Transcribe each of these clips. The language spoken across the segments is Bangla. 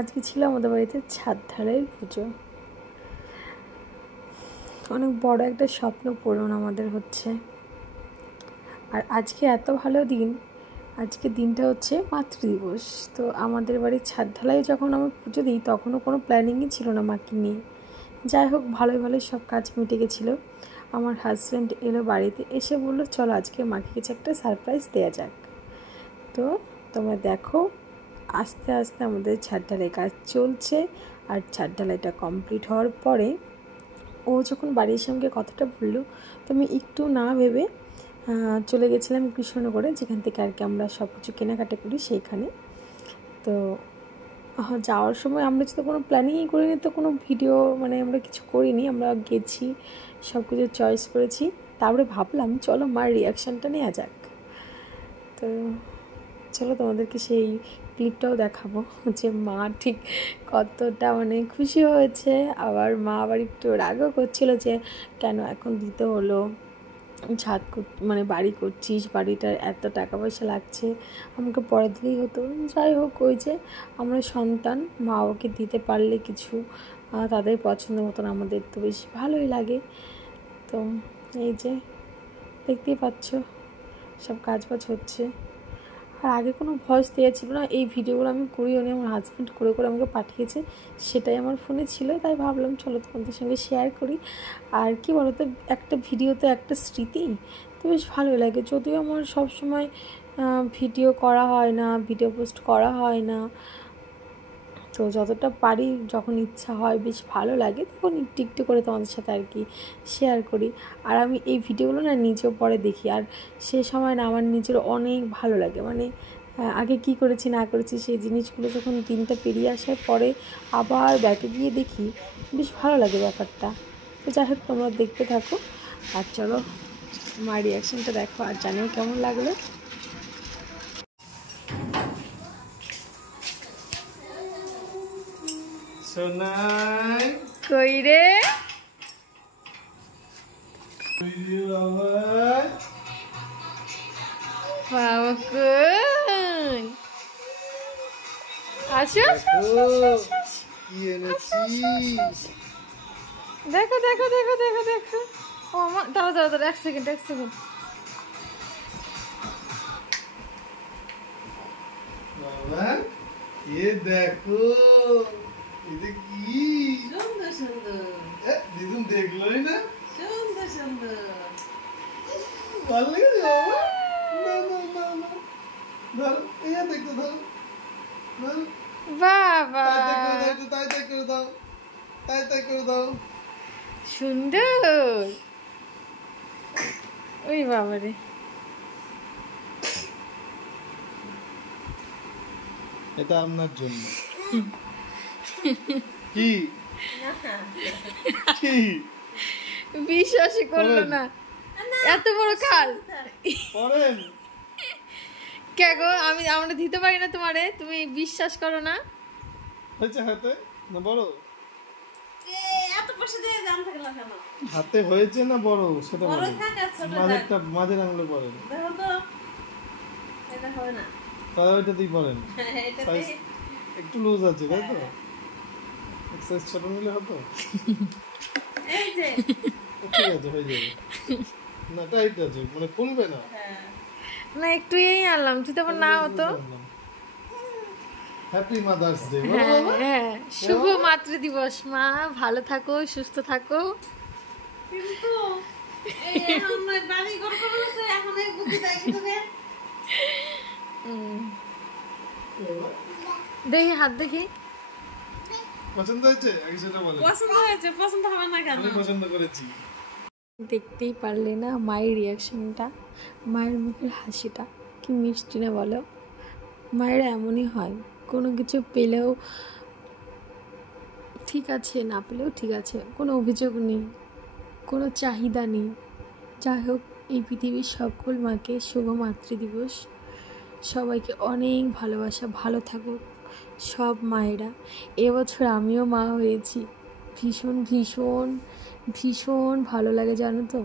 আজকে ছিল আমাদের বাড়িতে ছাদ ঢালাইয়ের পুজো। অনেক বড় একটা স্বপ্ন পূরণ আমাদের হচ্ছে। আর আজকে এত ভালো দিন, আজকে দিনটা হচ্ছে মাতৃদিবস। তো আমাদের বাড়ির ছাদ ঢালাই যখন আমি পুজো দিই তখনও কোনো প্ল্যানিংই ছিল না মাকে নিয়ে। যাই হোক, ভালোই ভালোই সব কাজ মিটে গেছিলো। আমার হাজব্যান্ড এলো বাড়িতে, এসে বললো চলো আজকে মাকে কিছু একটা সারপ্রাইজ দেওয়া যাক। তো তোমরা দেখো, আস্তে আস্তে আমাদের ছাদ ঢালাই কাজ চলছে। আর ছাদ ঢালাইটা কমপ্লিট হওয়ার পরে ও যখন বাড়ির সঙ্গে কথাটা বললো, তো আমি একটু না ভেবে চলে গেছিলাম কৃষ্ণনগরে, যেখান থেকে আর কি আমরা সব কিছু কেনাকাটা করি সেইখানে। তো যাওয়ার সময় আমরা তো কোনো প্ল্যানিংই করিনি, তো কোনো ভিডিও আমরা কিছু করিনি। আমরা গেছি, সব কিছু চয়েস করেছি, তারপরে ভাবলাম চলো মার রিয়াকশানটা নেওয়া যাক। তো চলো তোমাদেরকে সেই ক্লিপটাও দেখাবো যে মা ঠিক কতটা খুশি হয়েছে। আবার মা আবার একটু রাগও করছিল যে কেন এখন দিতে হলো, ছাদ বাড়ি করছিস, বাড়িটার এত টাকা পয়সা লাগছে, আমাকে পরে দিলেই হতো। যাই হোক, ওই যে আমরা সন্তান, মা বাবাকে দিতে পারলে কিছু তাদের পছন্দ মতন আমাদের তো বেশ ভালোই লাগে। তো এই যে দেখতেই পাচ্ছ সব কাজবাজ হচ্ছে। আর আগে কোনো ভয়েস দেওয়া ছিল না, এই ভিডিওগুলো আমি করিও নি, আমার হাজব্যান্ড করে করে আমাকে পাঠিয়েছে, সেটাই আমার ফোনে ছিল। তাই ভাবলাম চলো তোমাদের সঙ্গে শেয়ার করি। আর কি বলো তো, একটা ভিডিও তো একটা স্মৃতি, তো বেশ ভালো লাগে। যদিও আমার সবসময় ভিডিও করা হয় না, ভিডিও পোস্ট করা হয় না, তো যতটা পারি যখন ইচ্ছা হয় বেশ ভালো লাগে তখন একটু একটু করে তোমাদের সাথে আর কি শেয়ার করি। আর আমি এই ভিডিওগুলো না নিজেও পরে দেখি, আর সে সময় না আমার নিজের অনেক ভালো লাগে। আগে কি করেছি না করেছি সেই জিনিসগুলো যখন দিনটা পেরিয়ে আসার পরে আবার ব্যাকে গিয়ে দেখি, বেশ ভালো লাগে ব্যাপারটা। তো যাই হোক, তোমরা দেখতে থাকো আর চলো আমার রিয়াকশানটা দেখো আর জানিও কেমন লাগলো। সোনাই কই রে বাবা, কই আসো, কি এনেছিস? দেখো দেখো দেখো দেখো দেখো। ও মা, দাঁড়াও দাঁড়াও দাঁড়াও, এক সেকেন্ড। বাবা এ দেখো, এটা কি সুন্দর সুন্দর, দিদুন দেখলোই না, সুন্দর সুন্দর। ভালো লেগেছে বাবা? না না না না, ধরো এই দেখো, ধরো ধরো, বাবা তাই করে দাও, তাই করে দাও। সুন্দর। ওই বাবা রে, এটা আপনার জন্য। কি কি বিশ্বাসই করলো না, এত বড় খাল। করেন কে গো, আমরা দিতে পারি না তোমারে, তুমি বিশ্বাস করো না? হয়েছে হাতে না বড়? এত পয়সা দিয়ে দাম থাকলো কেন? হাতে হয়েছে না বড় সেটা বড় বলেন। থাক আর ছোট থাক। মাঝের আঙুলে পড়েন, দেখো তো, এটা হবে না। তাহলে ওইটাতেই পড়েন। এটাতে সাইজ একটু লুজ আছে তাই তো, এক সাইজ ছোট নিলে হতো। এই যে ঠিক আছে, হয়ে যাবে। না টাইট আছে, খুলবে না। হ্যাঁ, না একটু এই আনলাম, তুই তো আবার না হতো। Happy mother's day. হ্যাঁ, শুভ মাতৃদিবস। মা ভালো থাকো, সুস্থ থাকো। কিন্তু এই এখন বাড়ি ঘর করতেছে, এখন এই বুদ্ধি দেখি তোকে। দেখি হাত দেখি, পছন্দ হয়েছে? আগে সেটা বলেন। পছন্দ হয়েছে, পছন্দ হবে না কেন? আমি পছন্দ করেছি। দেখতেই পারলে না মায়ের রিয়াকশনটা, মায়ের মুখের হাসিটা কি মিষ্টি না বলো। মায়েরা এমনই হয়, কোনো কিছু পেলেও ঠিক আছে, না পেলেও ঠিক আছে, কোনো অভিযোগ নেই, কোনো চাহিদা নেই। যাই হোক, এই পৃথিবীর সকল মাকে শুভ মাতৃদিবস। সবাইকে অনেক ভালোবাসা, ভালো থাকুক সব মায়েরা। এবছর আমিও মা হয়েছি, ভীষণ ভীষণ ভীষণ ভালো লাগে জানো তো,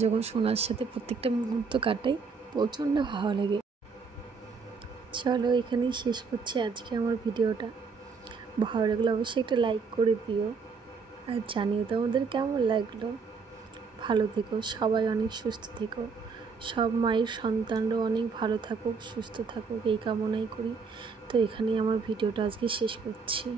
যখন সোনার সাথে প্রত্যেকটা মুহূর্ত কাটাই প্রচণ্ড ভালো লাগে। চলো এখানেই শেষ করছি আজকে আমার ভিডিওটা। ভালো লাগলে অবশ্যই একটা লাইক করে দিও, আর জানিও তোমাদের কেমন লাগলো। ভালো থেকো সবাই, অনেক সুস্থ থেকো, সব মায়ের সন্তানরাও অনেক ভালো থাকুক, সুস্থ থাকুক, এই কামনাই করি। তো এখানেই আমার ভিডিওটা আজকে শেষ করছি।